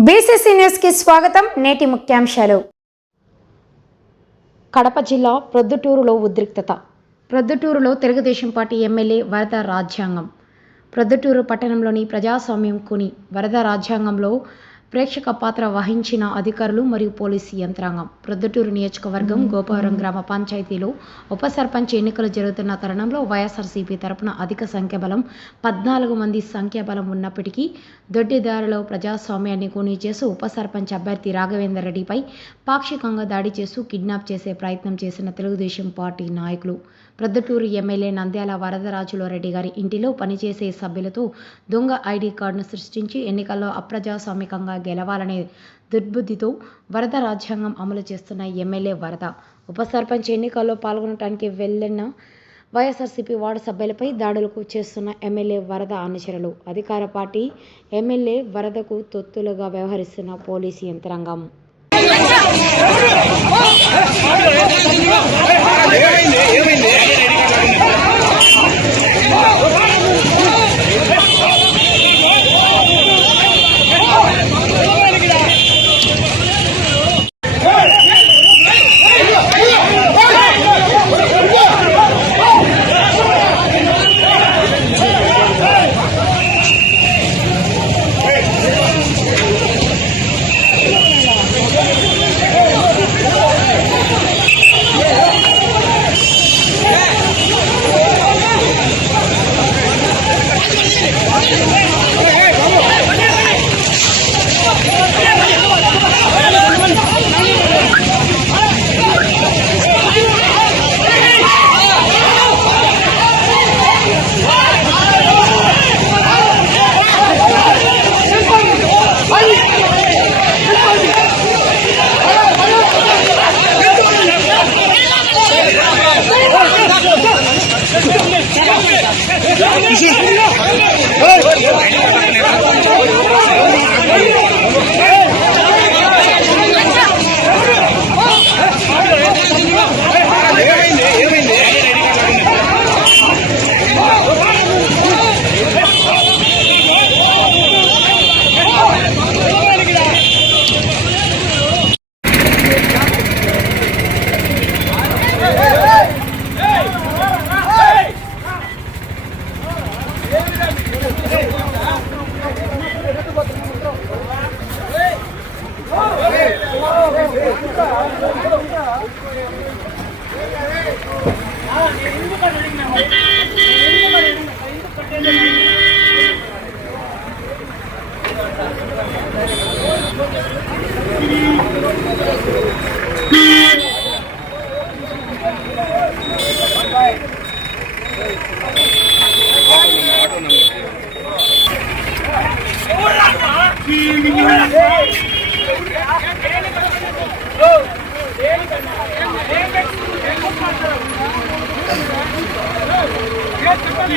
BCC న్యూస్కి స్వాగతం. నేటి ముఖ్యాంశాలు. కడప జిల్లా ప్రొద్దుటూరులో ఉద్రిక్తత. ప్రొద్దుటూరులో తెలుగుదేశం పార్టీ ఎమ్మెల్యే వరద రాజ్యాంగం. ప్రొద్దుటూరు పట్టణంలోని ప్రజాస్వామ్యం కుని వరద రాజ్యాంగంలో ప్రేక్షక పాత్ర వహించిన అధికారులు మరియు పోలీసు యంత్రాంగం. ప్రొద్దుటూరు నియోజకవర్గం గోపవరం గ్రామ పంచాయతీలో ఉప సర్పంచ్ ఎన్నికలు జరుగుతున్న తరుణంలో వైఎస్ఆర్సీపీ తరపున అధిక సంఖ్యాబలం పద్నాలుగు మంది సంఖ్యాబలం ఉన్నప్పటికీ దొడ్డిదారిలో ప్రజాస్వామ్యాన్ని కూనీ చేస్తూ ఉప సర్పంచ్ అభ్యర్థి రాఘవేందర్ రెడ్డిపై పాక్షికంగా దాడి చేస్తూ కిడ్నాప్ చేసే ప్రయత్నం చేసిన తెలుగుదేశం పార్టీ నాయకులు. ప్రొద్దుటూరు ఎమ్మెల్యే నంద్యాల వరదరాజులోరెడ్డి గారి ఇంటిలో పనిచేసే సభ్యులతో దొంగ ఐడి కార్డును సృష్టించి ఎన్నికల్లో అప్రజాస్వామికంగా గెలవాలనే దుర్బుద్ధితో వరద రాజ్యాంగం అమలు చేస్తున్న ఎమ్మెల్యే వరద. ఉప సర్పంచ్ ఎన్నికల్లో పాల్గొనడానికి వెళ్ళిన వైఎస్ఆర్సీపీ వార్డు సభ్యులపై దాడులకు చేస్తున్న ఎమ్మెల్యే వరద అనుచరులు. అధికార పార్టీ ఎమ్మెల్యే వరదకు తొత్తులుగా వ్యవహరిస్తున్న పోలీసు యంత్రాంగం. ఏమైంది? ஆட்டோ நம்பர் చెప్పండి